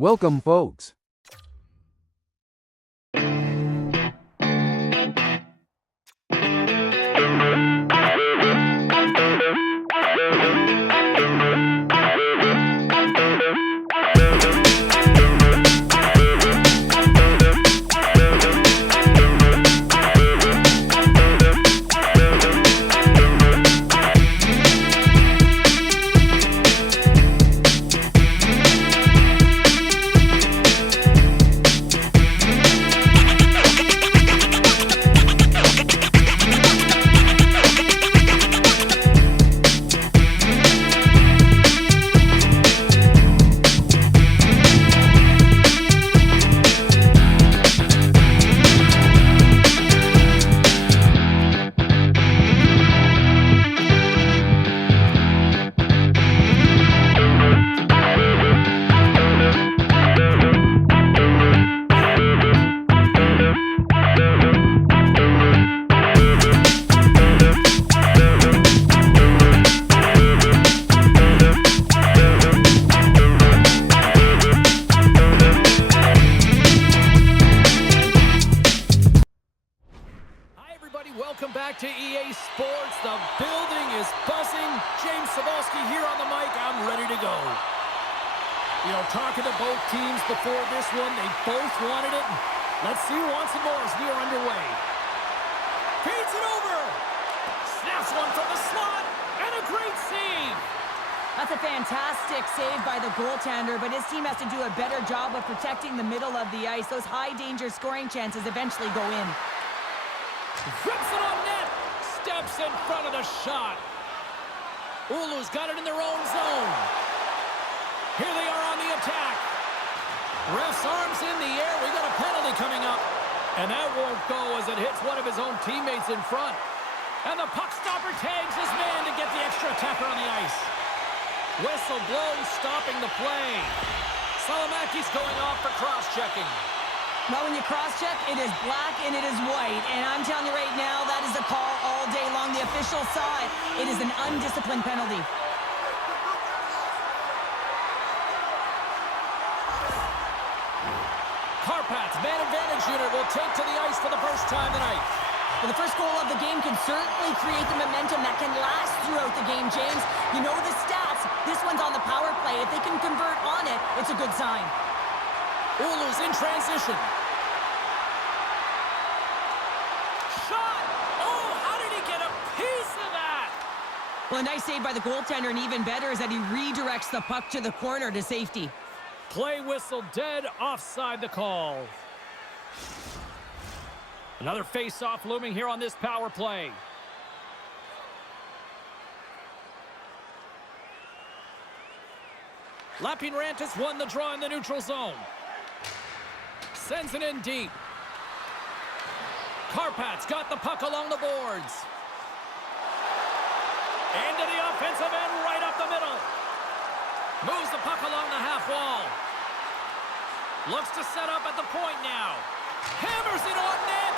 Welcome, folks. Welcome back to EA Sports. The building is buzzing. James Cybulski here on the mic. I'm ready to go. You know, talking to both teams before this one, they both wanted it. Let's see who wants it more as we are underway. Feeds it over. Snaps one from the slot. And a great save. That's a fantastic save by the goaltender, but his team has to do a better job of protecting the middle of the ice. Those high-danger scoring chances eventually go in. Rips it on net. Steps in front of the shot. Oulu's got it in their own zone. Here they are on the attack. Ref's arms in the air. We got a penalty coming up. And that won't go as it hits one of his own teammates in front. And the puck stopper tags his man to get the extra attacker on the ice. Whistle blows, stopping the play. Salamaki's going off for cross-checking. Well, when you cross-check, it is black and it is white. And I'm telling you right now, that is a call all day long. The official saw it. It is an undisciplined penalty. Kärpats man advantage unit will take to the ice for the first time tonight. Well, the first goal of the game can certainly create the momentum that can last throughout the game, James. You know the stats. This one's on the power play. If they can convert on it, it's a good sign. Oulu's in transition. Shot! Oh, how did he get a piece of that? Well, a nice save by the goaltender, and even better is that he redirects the puck to the corner to safety. Play whistle dead, offside the call. Another face-off looming here on this power play. Lapinrantis won the draw in the neutral zone. Sends it in deep. Kärpats got the puck along the boards. Into the offensive end, right up the middle. Moves the puck along the half wall. Looks to set up at the point now. Hammers it on net.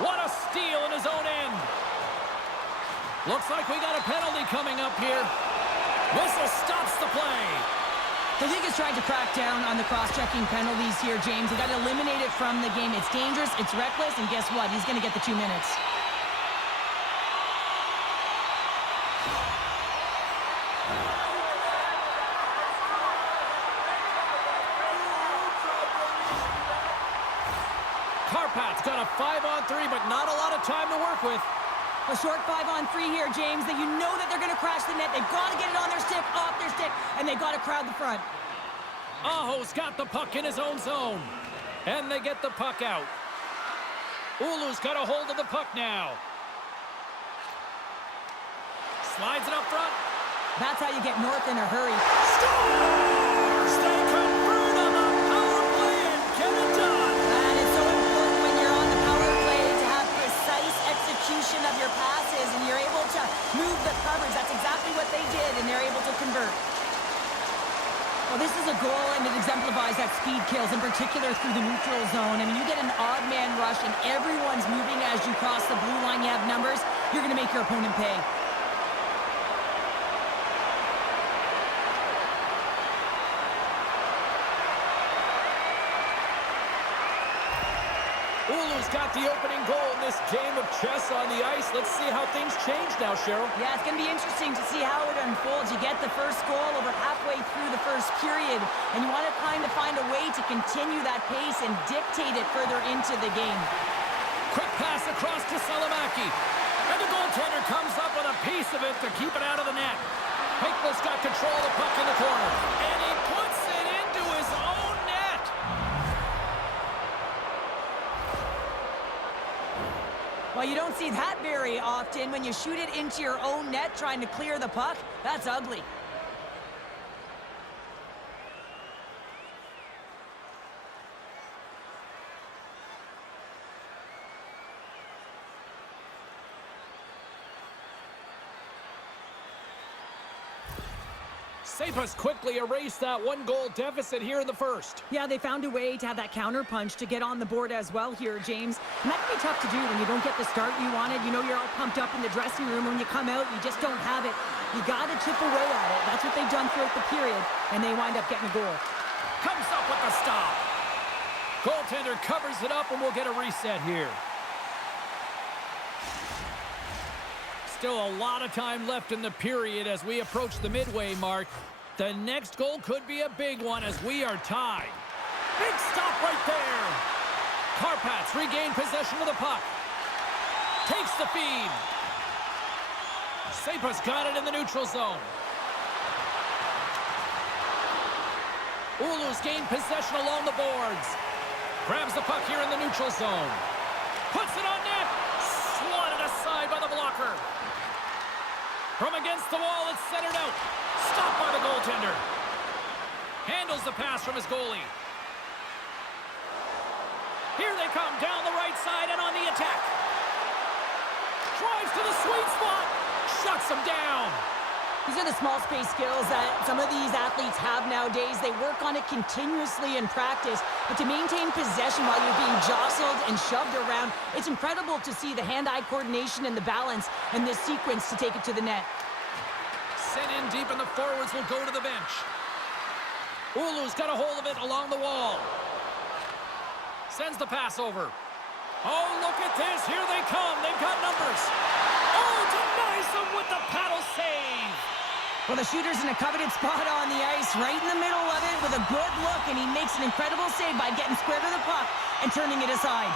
What a steal in his own end. Looks like we got a penalty coming up here. Whistle stops the play. The league is trying to crack down on the cross-checking penalties here, James. They got to eliminate it from the game. It's dangerous, it's reckless, and guess what? He's going to get the 2 minutes. Kärpats got a 5-on-3, but not a lot of time to work with. A short 5-on-3 here, James, that you know that they're going to crash the net. They've got to get it on their stick, off their stick, and they've got to crowd the front. Aho's got the puck in his own zone. And they get the puck out. Oulu's got a hold of the puck now. Slides it up front. That's how you get north in a hurry. Scores! They convert on the power play and get it done. And it's so important when you're on the power play to have precise execution of your passes, and you're able to move the coverage. That's exactly what they did, and they're able to convert. Well, this is a goal, and it exemplifies that speed kills, in particular through the neutral zone. I mean, you get an odd man rush, and everyone's moving as you cross the blue line. You have numbers. You're going to make your opponent pay. Oulu's got the opening goal in this game of chess on the ice. Let's see how things change now, Cheryl. Yeah, it's going to be interesting to see how it unfolds. You get the first goal over halfway through the first period, and you want to kind of find a way to continue that pace and dictate it further into the game. Quick pass across to Salamaki. And the goaltender comes up with a piece of it to keep it out of the net. Hickman's got control of the puck in the corner. And he puts it into his own net. Well, you don't see that very often when you shoot it into your own net trying to clear the puck. That's ugly. SaiPa's quickly erased that one-goal deficit here in the first. Yeah, they found a way to have that counter punch to get on the board as well here, James. And that can be tough to do when you don't get the start you wanted. You know you're all pumped up in the dressing room. When you come out, you just don't have it. You got to chip away at it. That's what they've done throughout the period, and they wind up getting a goal. Comes up with the stop. Goaltender covers it up, and we'll get a reset here. Still a lot of time left in the period as we approach the midway mark. The next goal could be a big one as we are tied. Big stop right there. Kärpät regain possession of the puck. Takes the feed. SaiPa's got it in the neutral zone. Oulu's gained possession along the boards. Grabs the puck here in the neutral zone. Puts it on net. Swatted aside by the blocker. From against the wall, it's centered out. Stopped by the goaltender. Handles the pass from his goalie. Here they come down the right side and on the attack. Drives to the sweet spot. Shuts him down. These are the small space skills that some of these athletes have nowadays. They work on it continuously in practice, but to maintain possession while you're being jostled and shoved around, it's incredible to see the hand-eye coordination and the balance in this sequence to take it to the net. Sent in deep and the forwards will go to the bench. Oulu's got a hold of it along the wall. Sends the pass over. Oh, look at this. Here they come. They've got numbers. Oh, denies them with the paddle save. Well, the shooter's in a coveted spot on the ice, right in the middle of it with a good look, and he makes an incredible save by getting square to the puck and turning it aside.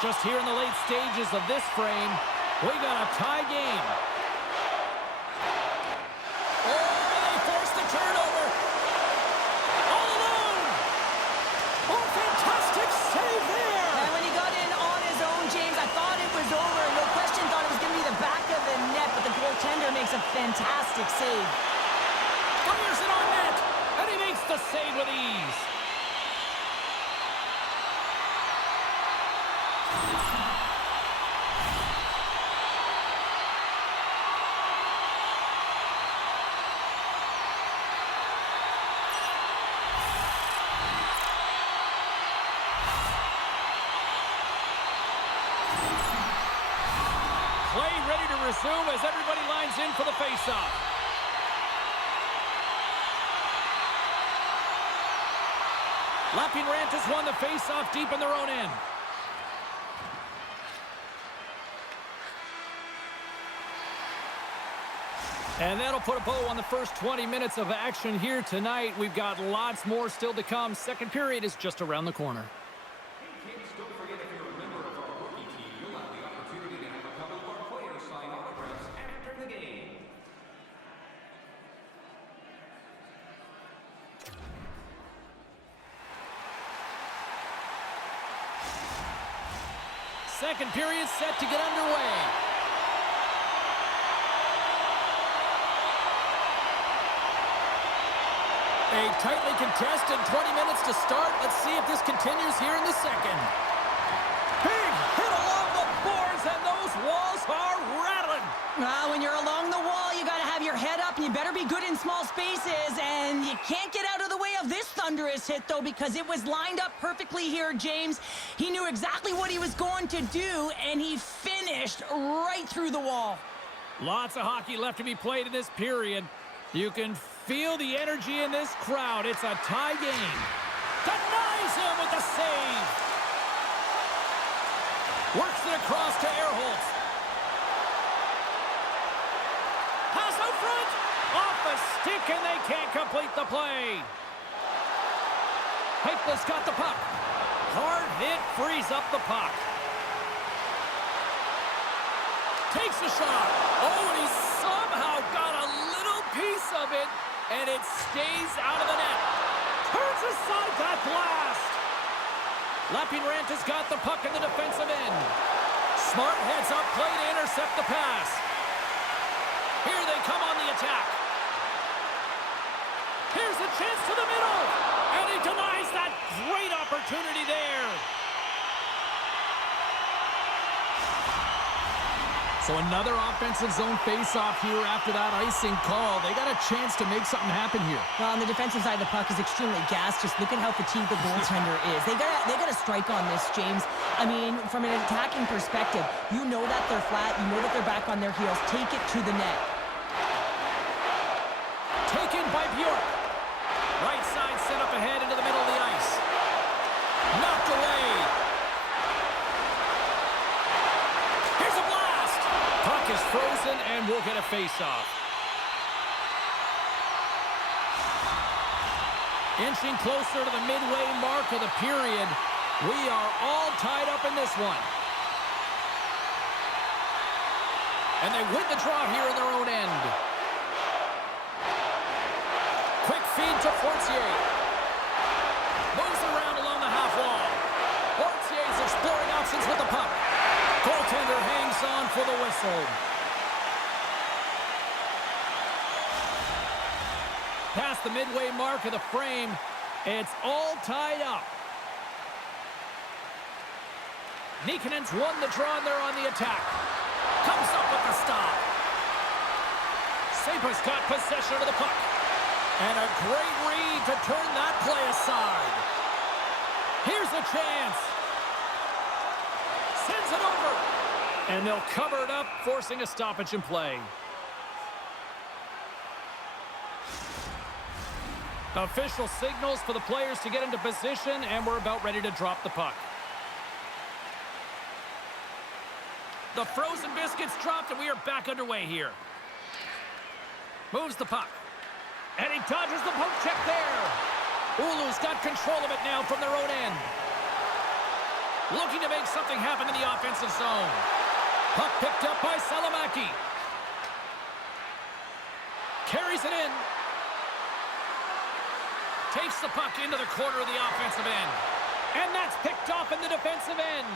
Just here in the late stages of this frame, we got a tie game. Oh, they forced the turnover. All alone. Oh, fantastic save there. And when he got in on his own, James, I thought it was over. No question, thought it was going to be the back of the net, but the goaltender makes a fantastic save. Fires it on net, and he makes the save with ease. Play ready to resume as everybody lines in for the face-off. Lapping Rant has won the face-off deep in their own end. And that'll put a bow on the first 20 minutes of action here tonight. We've got lots more still to come. Second period is just around the corner. Second period set to get underway. A tightly contested 20 minutes to start. Let's see if this continues here in the second. Big hit along the boards, and those walls are rattling. When you're along the wall, you got to have your head up, and you better be good in small spaces, and you can't get out of the way of this thunderous hit, though, because it was lined up perfectly here, James. He knew exactly what he was going to do, and he finished right through the wall. Lots of hockey left to be played in this period. You can feel the energy in this crowd. It's a tie game. Denies him with the save. Works it across to Ehrholtz. Pass out front. Off the stick, and they can't complete the play. Heitla's got the puck. Hard hit, frees up the puck. Takes a shot. Oh, and he somehow got a little piece of it, and it stays out of the net. Turns aside that blast. Lapinrant has got the puck in the defensive end. Smart heads up play to intercept the pass. Here they come on the attack. Here's a chance to the middle. And he denies that great opportunity there. So another offensive zone face-off here after that icing call. They got a chance to make something happen here. Well, on the defensive side, the puck is extremely gassed. Just look at how fatigued the goaltender is. They got to strike on this, James. I mean, from an attacking perspective, you know that they're flat. You know that they're back on their heels. Take it to the net. Taken by Bjork. Right side set up ahead into the middle of the ice. Knocked away. Here's a blast. Puck is frozen and we'll get a face-off. Inching closer to the midway mark of the period. We are all tied up in this one. And they win the draw here in their own end. Quick feed to Fortier. Moves around along the half wall. Fortier's exploring options with the puck. Goaltender hangs on for the whistle. Past the midway mark of the frame, it's all tied up. Nikanen's won the draw and they're on the attack. Comes up with the stop. SaiPa's got possession of the puck. And a great read to turn that play aside. Here's a chance. Sends it over. And they'll cover it up, forcing a stoppage in play. Official signals for the players to get into position, and we're about ready to drop the puck. The frozen biscuits dropped, and we are back underway here. Moves the puck. And he dodges the poke check there. Oulu's got control of it now from their own end. Looking to make something happen in the offensive zone. Puck picked up by Salomaki. Carries it in. Takes the puck into the corner of the offensive end. And that's picked off in the defensive end.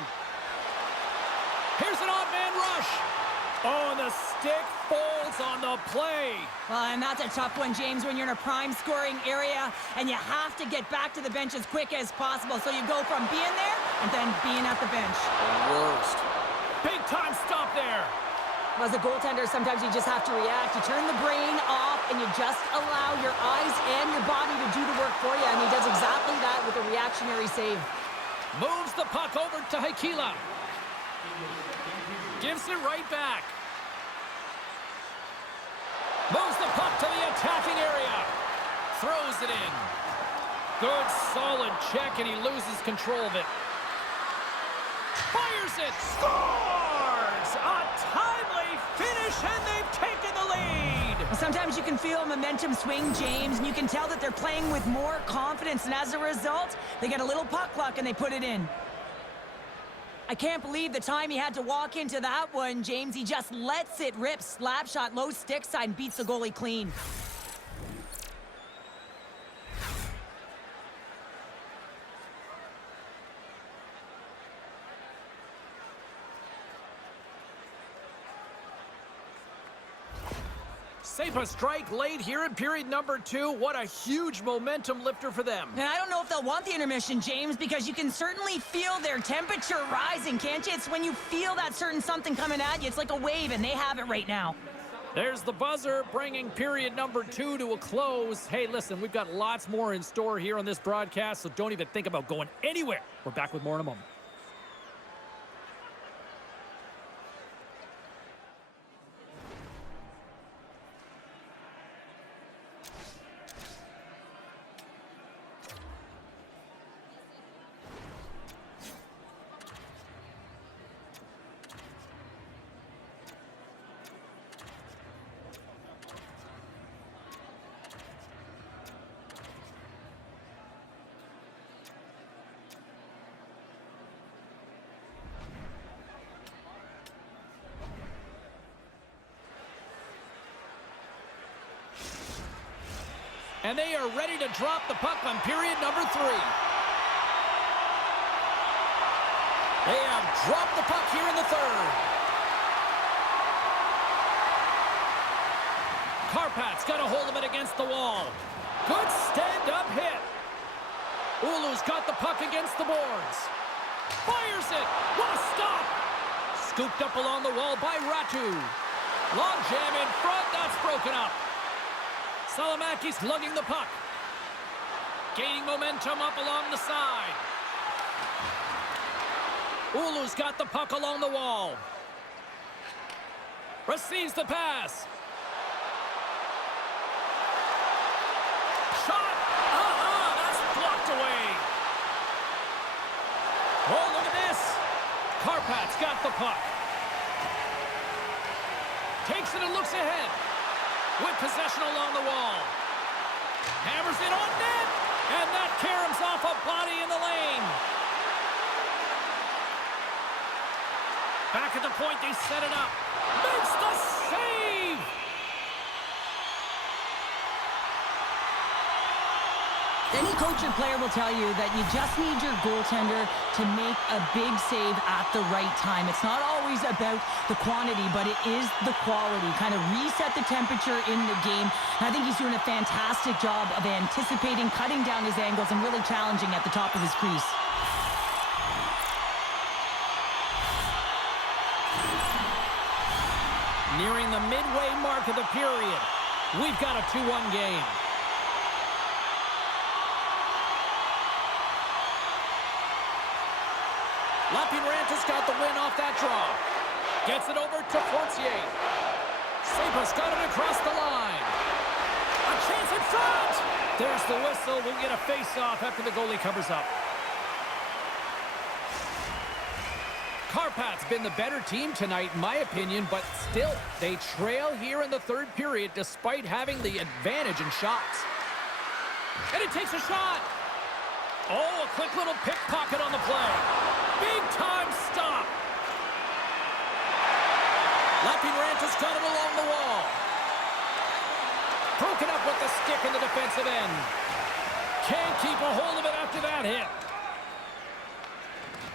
Here's an odd man rush. Oh, and the stick folds on the play. Well, and that's a tough one, James, when you're in a prime scoring area and you have to get back to the bench as quick as possible. So you go from being there and then being at the bench. The worst. Big time stop there. As a goaltender, sometimes you just have to react. You turn the brain off and you just allow your eyes and your body to do the work for you. And he does exactly that with a reactionary save. Moves the puck over to Heikila. Gives it right back. Moves the puck to the attacking area. Throws it in. Good, solid check, and he loses control of it. Fires it. Scores! A timely finish, and they've taken the lead. Sometimes you can feel momentum swing, James, and you can tell that they're playing with more confidence, and as a result, they get a little puck luck and they put it in. I can't believe the time he had to walk into that one, James. He just lets it rip. Slap shot, low stick side, beats the goalie clean. SaiPa strike late here in period number 2. What a huge momentum lifter for them. And I don't know if they'll want the intermission, James, because you can certainly feel their temperature rising, can't you? It's when you feel that certain something coming at you. It's like a wave, and they have it right now. There's the buzzer, bringing period number 2 to a close. Hey, listen, we've got lots more in store here on this broadcast, so don't even think about going anywhere. We're back with more in a moment. And they are ready to drop the puck on period number 3. They have dropped the puck here in the third. Kärpat's got a hold of it against the wall. Good stand-up hit. Oulu's got the puck against the boards. Fires it. What a stop. Scooped up along the wall by Ratu. Long jam in front. That's broken up. Salamaki's lugging the puck. Gaining momentum up along the side. Oulu's got the puck along the wall. Receives the pass. Shot! That's blocked away. Oh, look at this. Kärpat's got the puck. Takes it and looks ahead. With possession along the wall. Hammers it on net. And that caroms off a body in the lane. Back at the point, they set it up. Makes the save! Any coach or player will tell you that you just need your goaltender to make a big save at the right time. It's not always about the quantity, but it is the quality. Kind of reset the temperature in the game. And I think he's doing a fantastic job of anticipating, cutting down his angles, and really challenging at the top of his crease. Nearing the midway mark of the period, we've got a 2-1 game. Lapinranta's got the win off that draw. Gets it over to Fortier. SaiPa's got it across the line. A chance in front! There's the whistle. We'll get a face-off after the goalie covers up. Kärpat's been the better team tonight, in my opinion, but still, they trail here in the third period despite having the advantage in shots. And it takes a shot. Oh, a quick little pickpocket on the play. Big-time stop. Lapinranta's got it along the wall. Broken up with the stick in the defensive end. Can't keep a hold of it after that hit.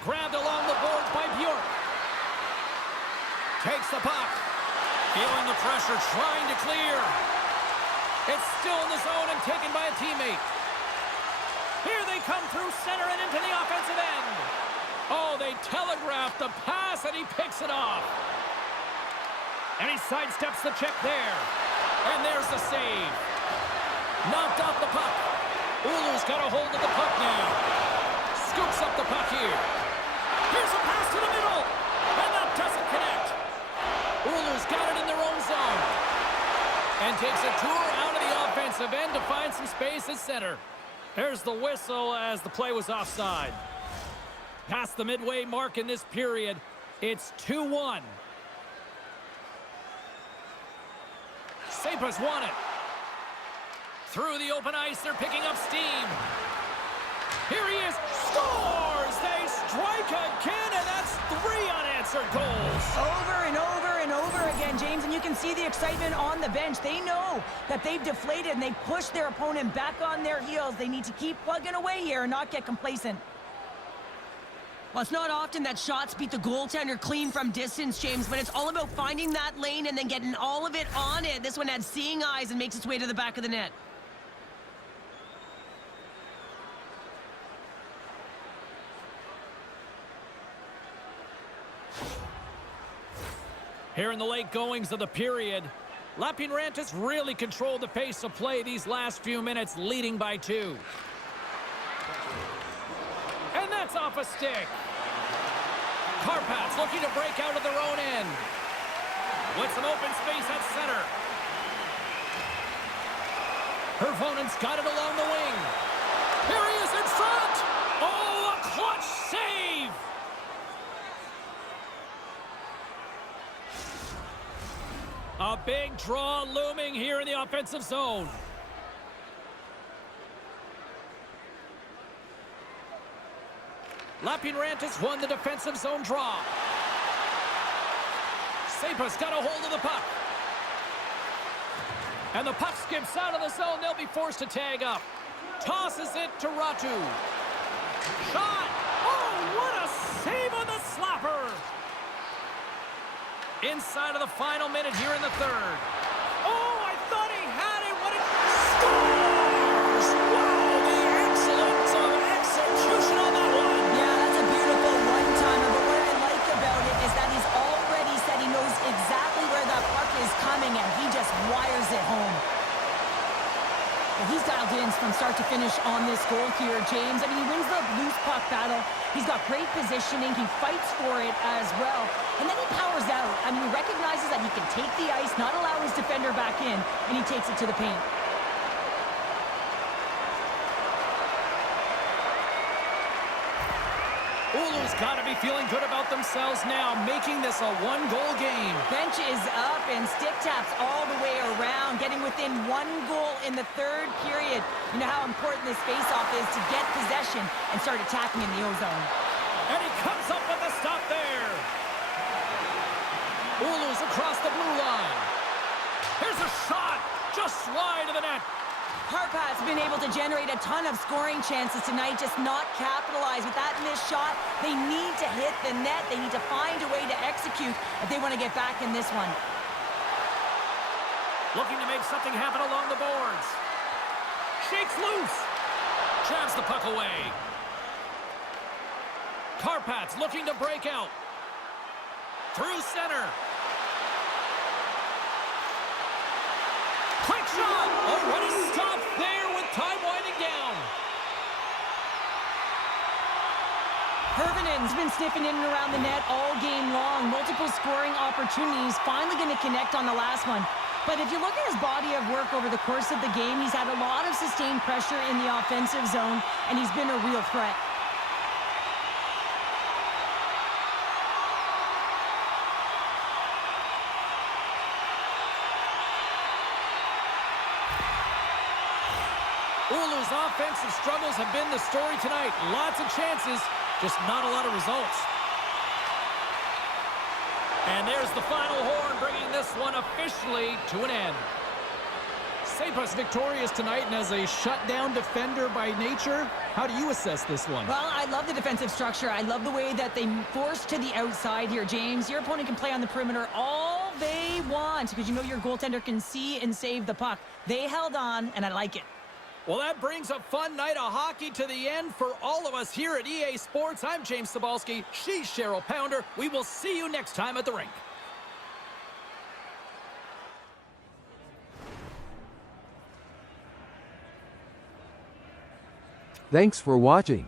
Grabbed along the boards by Bjork. Takes the puck. Feeling the pressure, trying to clear. It's still in the zone and taken by a teammate. Here they come through center and into the offensive end. Oh, they telegraphed the pass, and he picks it off. And he sidesteps the check there. And there's the save. Knocked off the puck. Oulu's got a hold of the puck now. Scoops up the puck here. Here's a pass to the middle. And that doesn't connect. Oulu's got it in their own zone. And takes a tour out of the offensive end to find some space at center. There's the whistle as the play was offside. Past the midway mark in this period, it's 2-1. SaiPa's won it. Through the open ice, they're picking up steam. Here he is, scores! They strike again, and that's 3 unanswered goals. Over and over and over again, James, and you can see the excitement on the bench. They know that they've deflated, and they push their opponent back on their heels. They need to keep plugging away here and not get complacent. Well, it's not often that shots beat the goaltender clean from distance, James, but it's all about finding that lane and then getting all of it on it. This one had seeing eyes and makes its way to the back of the net. Here in the late goings of the period, Lapinranta's really controlled the pace of play these last few minutes, leading by 2. And that's off a stick. Kärpat's looking to break out of their own end. With some open space at center. Hervonen's got it along the wing. Here he is in front. Oh, a clutch save. A big draw looming here in the offensive zone. Lapinranta's won the defensive zone draw. SaiPa's got a hold of the puck. And the puck skips out of the zone. They'll be forced to tag up. Tosses it to Ratu. Shot! Oh, what a save on the slapper! Inside of the final minute here in the third. Oh, I thought he had it. What a... Scores! Wow, the excellence of execution on that one. Yeah, that's a beautiful one-timer, but what I like about it is that he's already said he knows exactly where that puck is coming, and he just wires it home. Well, he's dialed in from start to finish on this goal here, James. I mean, he wins the loose puck battle. He's got great positioning. He fights for it as well. And then he powers out. I mean, he recognizes that he can take the ice, not allow his defender back in, and he takes it to the paint. Oulu's got to be feeling good about themselves now, making this a one-goal game. Bench is up and stick taps all the way around, getting within 1 goal in the third period. You know how important this face-off is to get possession and start attacking in the O-zone. And he comes up with a stop there. Oulu's across the blue line. Here's a shot, just wide of the net. Kärpat's been able to generate a ton of scoring chances tonight, just not capitalize. With that missed shot, they need to hit the net. They need to find a way to execute if they want to get back in this one. Looking to make something happen along the boards. Shakes loose. Jabs the puck away. Kärpat's looking to break out. Through center. Quick shot! Oh, what a stop there with time winding down. Hervinen's been sniffing in and around the net all game long. Multiple scoring opportunities. Finally going to connect on the last one. But if you look at his body of work over the course of the game, he's had a lot of sustained pressure in the offensive zone, and he's been a real threat. Oulu's offensive struggles have been the story tonight. Lots of chances, just not a lot of results. And there's the final horn, bringing this one officially to an end. SaiPa's victorious tonight, and as a shutdown defender by nature, how do you assess this one? Well, I love the defensive structure. I love the way that they force to the outside here, James. Your opponent can play on the perimeter all they want because you know your goaltender can see and save the puck. They held on, and I like it. Well, that brings a fun night of hockey to the end for all of us here at EA Sports. I'm James Cybulski. She's Cheryl Pounder. We will see you next time at the rink. Thanks for watching.